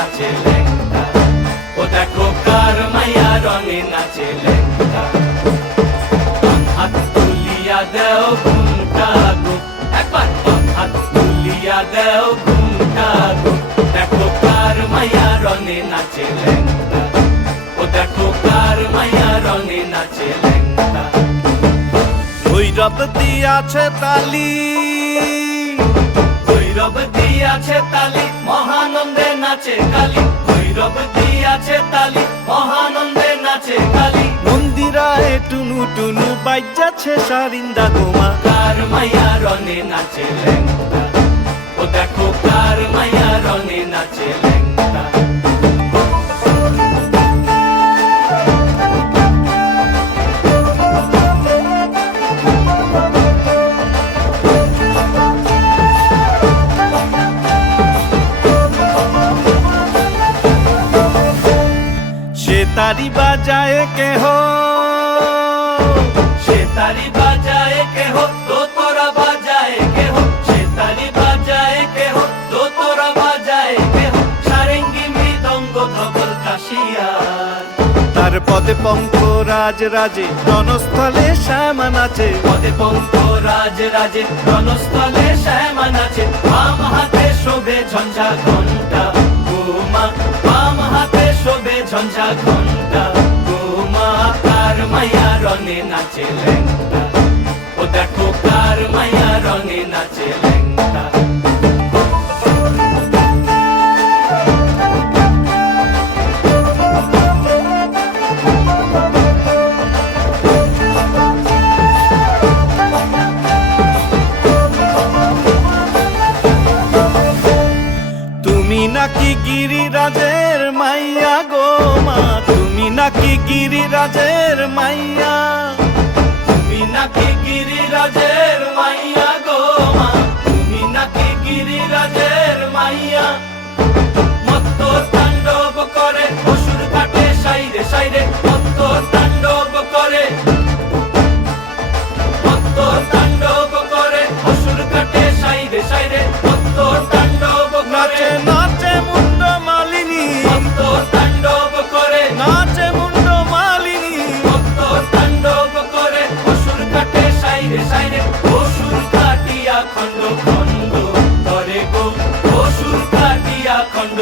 নাচে ল্যাংটা, ও দেখো কার মাইয়া রঙে নাচে ল্যাংটা। হাত তুলিয়া দেও ঘুমটা গো, একবার হাত তুলিয়া দেও ঘুমটা গো, দেখো কার মাইয়া রঙে নাচে ল্যাংটা, ও দেখো কার মাইয়া রঙে নাচে ল্যাংটা। ভৈরব দিয়াছে তালি, ভৈরব দিয়াছে তালি, মহানন্দে নাচে কালী, ভৈরব দিয়াছে তালি, মহানন্দে নাচে কালী। মন্দিরায় টুনু টুনু বাজ্যাছে সারিন্দা গোমা, কার মাইয়া রঙে নাচে ল্যাংটা, ও দেখো কার মাইয়া রঙে নাচে ল্যাংটা। সে তারি বাজায় কেহ, সে তারি বাজায় কেহ, দোতরা বাজায় কেহ, সে তারি বাজায় কেহ, দোতরা বাজায় কেহ, সারেঙ্গি মৃদঙ্গ ধবল কাশিয়ার। তার পদে পঙ্ক রাজ রাজে রণস্থলে শ্যামা নাচে, পদে পঙ্ক রাজ রাজে রণস্থলে শ্যামা নাচে। বাম হাতে শোভে ঝঞ্ঝা ঘণ্টা গোমা, বাম হাতে শোভে ঝঞ্ঝা ঘণ্টা গোমা। কার মাইয়া রঙে নাচে ল্যাংটা, ও দেখো কার মাইয়া রঙে নাচে ল্যাংটা। তুমি নাকি গিরিরাজের মাইয়া গো মা, তুমি নাকি গিরিরাজের মাইয়া, তুমি নাকি গিরিরাজের মাইয়া গো মা, তুমি নাকি গিরিরাজের মাইয়া। মত্ত তাণ্ডব করে অসুর কাটে সাইরে সাইরে, মত্ত তাণ্ডব করে, মত্ত তাণ্ডব করে অসুর কাটে সাইরে সাইরে, মত্ত তাণ্ডব করে। নাচে নাচে মুন্ড মালিনী, মত্ত তাণ্ডব করে, নাচে মুন্ড মালিনী, মত্ত তাণ্ডব করে অসুর কাটে সাইরে সাইরে, অসুর কাটিয়া খণ্ড খণ্ড করে গো, অসুর কাটিয়া খণ্ড